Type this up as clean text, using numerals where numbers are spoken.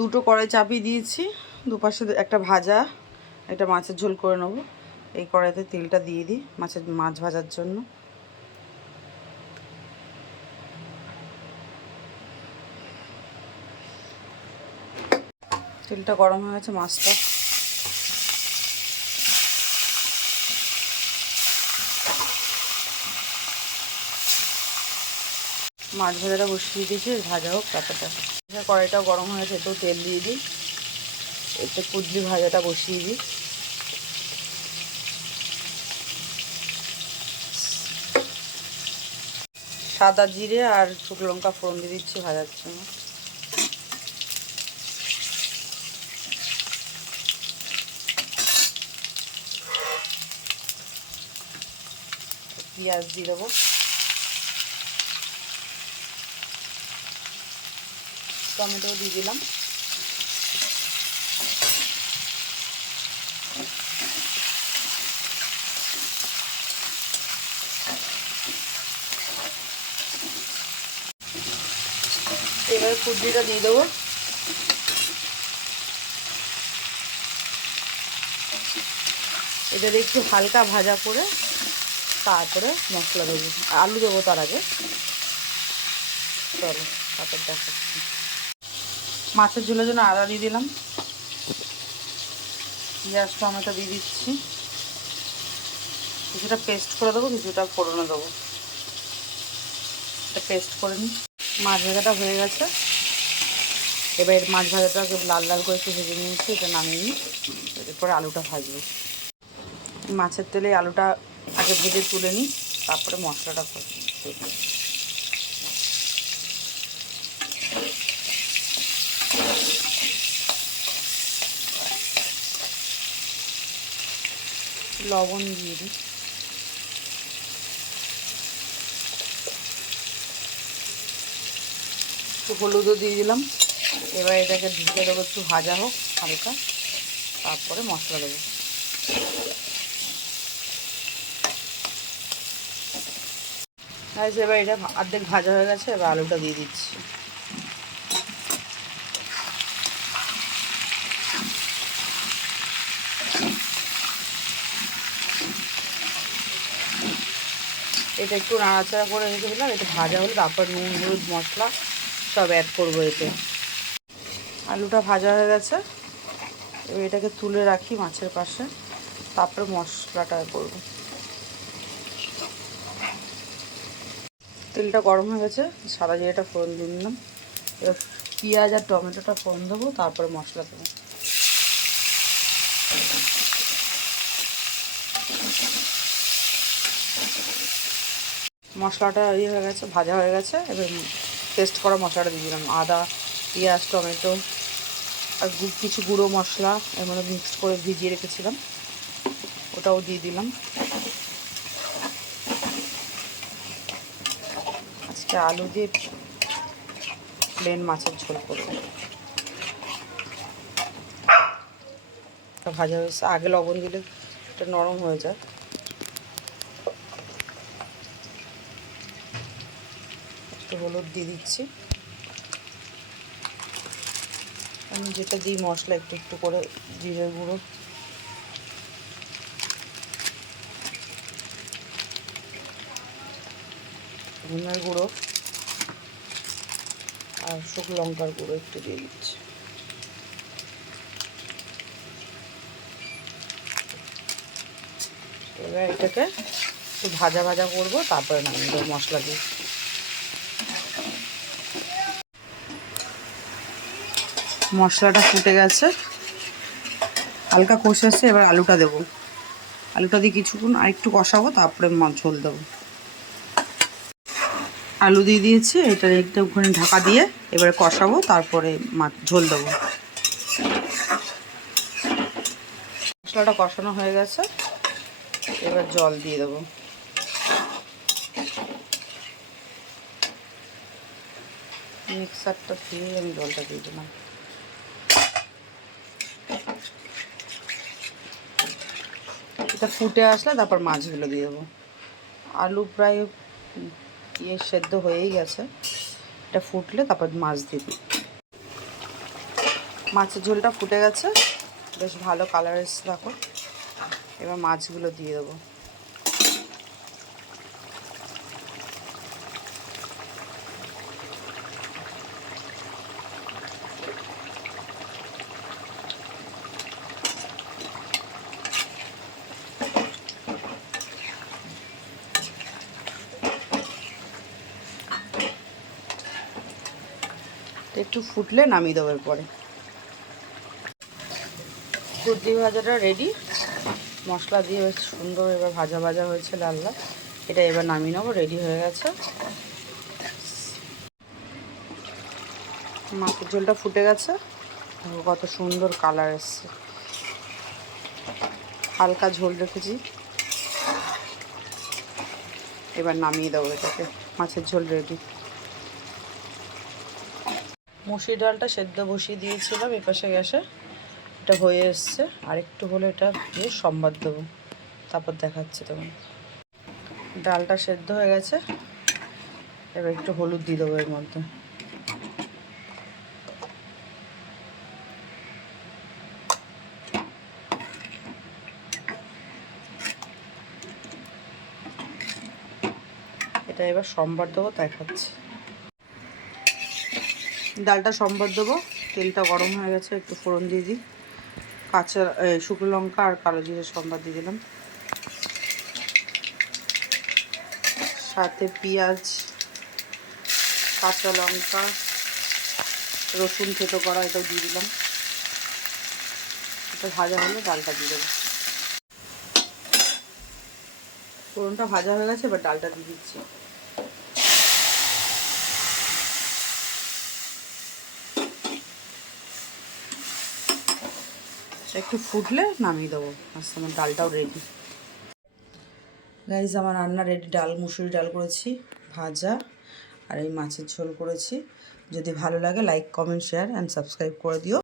দুটো কড়াই চাপিয়ে দিয়েছি, দুপাশে একটা ভাজা, একটা মাছের ঝোল করে নেবো। এই কড়াইতে তেলটা দিয়ে দিই মাছ ভাজার জন্য। তেলটা গরম হয়ে গেছে, মাছটা মাছ ভাজাটা বসিয়ে দিয়েছি, ভাজা হোক তারপরটা। কড়াইটাও গরম হয়ে গেছে, এতেও তেল দিয়ে দিই, এতে কুদলি ভাজাটা বসিয়ে দিই। সাদা জিরে আর শুকনো লঙ্কা ফোড়ন দিয়ে দিচ্ছি ভাজার জন্য। পেঁয়াজ দিয়ে দেবো, টমেটো দিয়ে দিলাম, এবার কুদলিটা দিয়ে দেবো। এটা একটু হালকা ভাজা করে তারপরে মশলা দেবো, আলু দেবো তার আগে। চলো তারপর দেখাচ্ছি। মাছের ঝোলের জন্য আদা দিয়ে দিলাম, পেঁয়াজ টমেটো দিয়ে দিচ্ছি, কিছুটা পেস্ট করে দেবো, কিছুটা ফোড়নে দেবো। এটা পেস্ট করে নিই। মাছ ভাজাটা হয়ে গেছে, এবার মাছ ভাজাটাকে লাল লাল করে একটু ভেজে নিয়েছি, এটা নামিয়ে নিই। এরপরে আলুটা ভাজবো। মাছের তেলে আলুটা আগে ভেজে তুলে নিই, তারপরে মশলাটা দেবো। লবণ দিয়ে দিই, একটু হলুদও দিয়ে দিলাম। এবার এটাকে ঢেকে দেবো, একটু ভাজা হোক হালকা, তারপরে মশলা দেবো। এবার এটা অর্ধেক ভাজা হয়ে গেছে, এবার আলুটা দিয়ে দিচ্ছি। এটা একটু নাড়াচাড়া করে রেখে দিলাম, এটা ভাজা হলে তারপর নুন হলুদ মশলা সব অ্যাড করবো এতে। আলুটা ভাজা হয়ে গেছে, এবার এটাকে তুলে রাখি মাছের পাশে, তারপরে মশলাটা করব। তেলটা গরম হয়ে গেছে, সাদা জিরেটা ফোড়ন দিয়ে নিলাম। এবার পেঁয়াজ আর টমেটোটা ফোড়ন দেবো, তারপরে মশলা দেবো। মশলাটা ইয়ে হয়ে গেছে, ভাজা হয়ে গেছে। এবার পেস্ট করা মশলাটা দিয়ে দিলাম, আদা পেঁয়াজ টমেটো আর কিছু গুঁড়ো মশলা এর মধ্যে মিক্স করে ভিজিয়ে রেখেছিলাম, ওটাও দিয়ে দিলাম। আজকে আলু দিয়ে প্লেন মাছের ঝোল করবো। ভাজা হয়েছে, আগে লবণ দিলে এটা নরম হয়ে যায়। একটু হলুদ দিয়ে দিচ্ছি, আমি যেটা দিই মশলা একটু একটু করে, জিরে গুঁড়ো ধনের গুঁড়ো আর শুকনো লঙ্কার গুঁড়ো একটু দিয়ে দিচ্ছি। এবার এটাকে একটু ভাজা ভাজা করবো, তারপরে নামিয়ে দেবো মশলা দিয়ে। মশলাটা ফুটে গেছে, হালকা কষে আসছে, এবার আলুটা দেবো। আলুটা দিয়ে কিছুক্ষণ আর একটু কষাবো, তারপরে ঝোল দেবো। আলু দিয়ে দিয়েছি, এটা একটু ওখানে ঢাকা দিয়ে এবারে কষাবো, তারপরে ঝোল দেবো। মশলাটা কষানো হয়ে গেছে, এবার জল দিয়ে দেবো। মিক্সারটা দিয়ে আমি জলটা দিয়ে দিলাম। এটা ফুটে আসলে তারপর মাছগুলো দিয়ে দেবো। আলু প্রায় সেদ্ধ হয়েই গেছে, এটা ফুটলে তারপর মাছ দিয়ে দিই। মাছের ঝোলটা ফুটে গেছে, বেশ ভালো কালার এসছে দেখো। এবার মাছগুলো দিয়ে দেবো। একটু ফুটলে নামিয়ে দেবো। এরপরে কুর্তি ভাজাটা রেডি, মশলা দিয়ে বেশ সুন্দর এবার ভাজা ভাজা হয়েছে লাল লাল। এটা এবার নামিয়ে নেবো, রেডি হয়ে গেছে। মাছের ঝোলটা ফুটে গেছে, কত সুন্দর কালার এসছে। হালকা ঝোল রেখেছি, এবার নামিয়ে দেবো এটাকে। মাছের ঝোল রেডি। মুসুর ডালটা সেদ্ধ বসিয়ে দিয়েছিলাম এপাশে গ্যাসে, এটা হয়ে এসছে। আর একটু হলে এটা দিয়ে সম্বাদ দেবো, তারপর দেখাচ্ছি তখন। ডালটা সেদ্ধ হয়ে গেছে, এবার একটু হলুদ দিয়ে দেবো এর মধ্যে। এটা এবার সম্বার দেবো, তাই খাচ্ছি। ডালটা সম্বার দেবো, তেলটা গরম হয়ে গেছে, একটু ফোড়ন দিয়ে দিই। কাঁচা শুকনো লঙ্কা আর কালো জিরে সম্বার দিয়ে দিলাম, সাথে পেঁয়াজ, কাঁচা লঙ্কা, রসুন থেতো করা, এটাও দিয়ে দিলাম। এটা ভাজা হলে ডালটা দিয়ে দেবো। ফোড়নটা ভাজা হয়ে গেছে, এবার ডালটা দিয়ে দিচ্ছি। একটু ফুটলে নামিয়ে দেবো। আচ্ছা, আমার ডালটাও রেডি। গাইজ, আমার রান্না রেডি। ডাল, মুসুরি ডাল করেছি, ভাজা, আর এই মাছের ঝোল করেছি। যদি ভালো লাগে like, comment, share and subscribe করে দিও।